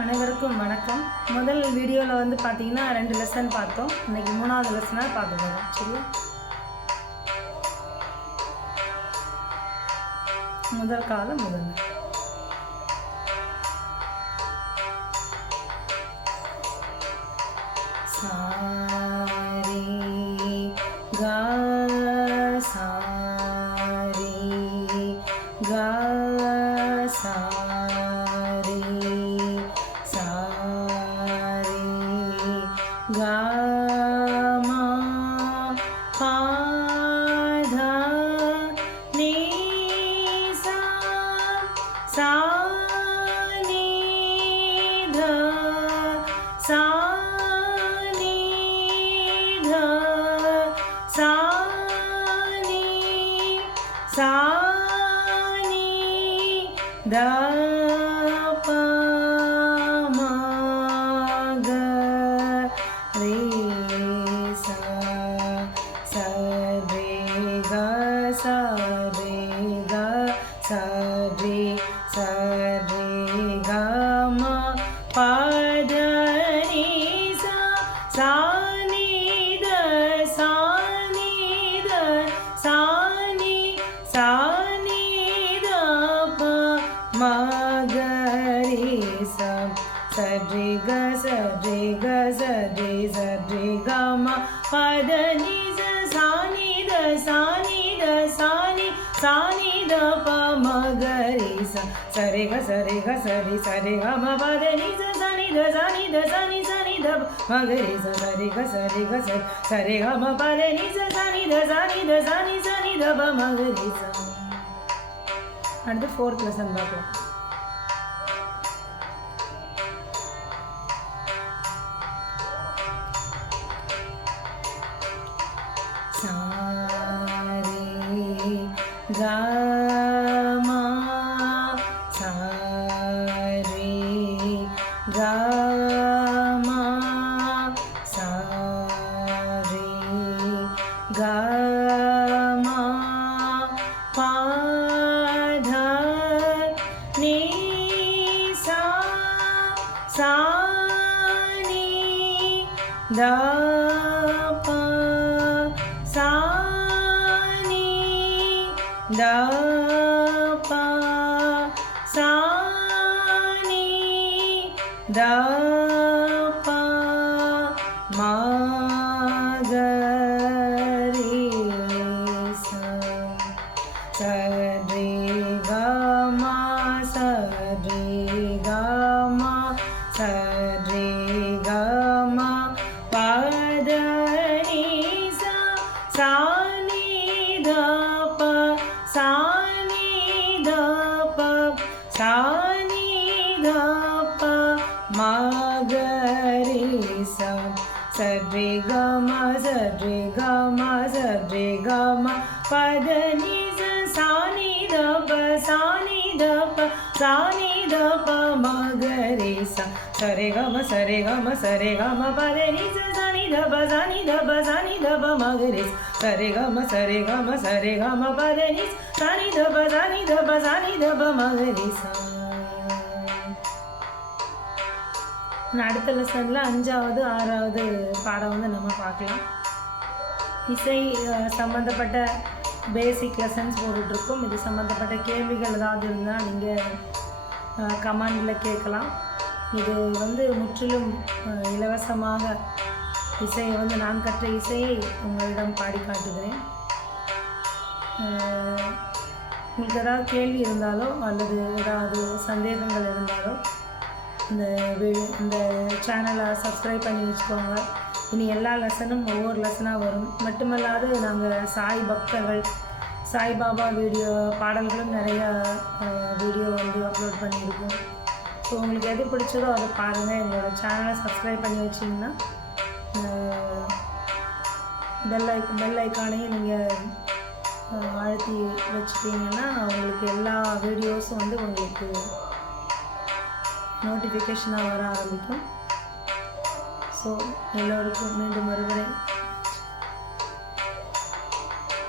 அனைவருக்கும் வணக்கம். முதல் வீடியோவில் வந்து பார்த்தீங்கன்னா 2 லெசன் பார்த்தோம். இன்றைக்கி 3வது லெசனாக பார்க்க போகிறோம். சரியா? முதல் காலம் முதல் சாரி கா சாரி கா சாரி சாரி கா மா பா தா நீ சா சா நீ த சா நீ த சா நீ சா நீ த ப ம க ரே சா ச ரே க ச ரே க ச ரே ச ரே க ம ப த நீ சா சா நீ த சா நீ த சா நீ சா நீ த ப ம க ரே சா ச ரே க ச ரே க ச ரே ச ரே க ம ப த நீ ச சா நீ த சா நீ த சா நீ சா நீ த ப ம க ரே சா ச ரே க ச ரே க ச ரே ச ரே க ம ப த நீ ச சா நீ த சா நீ த சா நீ சா நீ த ப ம க ரே சா ச ரே க ச ரே க ச ரே க ம ப த நீ ச சா நீ த சா நீ த சா நீ சா நீ த ப ம க ரே சா. அடுத்து 4th லெசன் பார்க்கலாம். சாரி கா மா சாரி கா மா சாரி கா மா பா த நீ சா சா நீ த ப சா நீ த ப சா நீ த ப ம க ரே சா ச ரே க ம ச ரே க ம ச ரே க ம ப த நீ சா சா நீ த ப சா நீ த ப சா நீ த ப ம க ரே சா ச ரே க ம ச ரே க ம ச ரே க ம ப த நீ ச சா நீ த ப சா நீ த ப சா நீ த ப ம க ரே சா ச ரே க ம ச ரே க ம ச ரே க ம ப த நீ ச சா நீ த ப சா நீ த ப சா நீ த ப ம க ரே ச ரே க ம ச ரே க ம ச ரே க ம ப த நீ சா நீ த ப சா நீ த ப சா நீ த ப ம க ரே சா. அடுத்த லெசனில் 5வது 6வது பாடம் வந்து நம்ம பார்க்கலாம். இசை சம்மந்தப்பட்ட பேசிக் லெசன்ஸ் போட்டுட்ருக்கோம். இது சம்மந்தப்பட்ட கேள்விகள் ஏதாவது இருந்தால் நீங்கள் கமெண்டில் கேட்கலாம். இது வந்து முற்றிலும் இலவசமாக இசையை வந்து நான் கற்ற இசையை உங்களிடம் பாடி காட்டுகிறேன். உங்களுக்கு ஏதாவது கேள்வி இருந்தாலோ அல்லது ஏதாவது சந்தேகங்கள் இருந்தாலோ இந்த சேனலை சப்ஸ்கிரைப் பண்ணி வச்சுக்கோங்க. இனி எல்லா லெசனும் ஒவ்வொரு லெசனாக வரும். மட்டுமல்லாது நாங்கள் சாய் பக்தர்கள் சாய்பாபா வீடியோ பாடல்களும் நிறையா வீடியோ வந்து அப்லோட் பண்ணியிருக்கோம். ஸோ உங்களுக்கு எது பிடிச்சதோ அதை பாருங்கள். எங்களோட சேனலை சப்ஸ்கிரைப் பண்ணி வச்சிங்கன்னா பெல் ஐக்கானையும் நீங்கள் அழுத்தி வச்சுட்டிங்கன்னா உங்களுக்கு எல்லா வீடியோஸும் வந்து உங்களுக்கு நோட்டிஃபிகேஷனாக வர ஆரம்பிக்கும். ஸோ எல்லோருக்கும் மீண்டும் வருகிறேன்.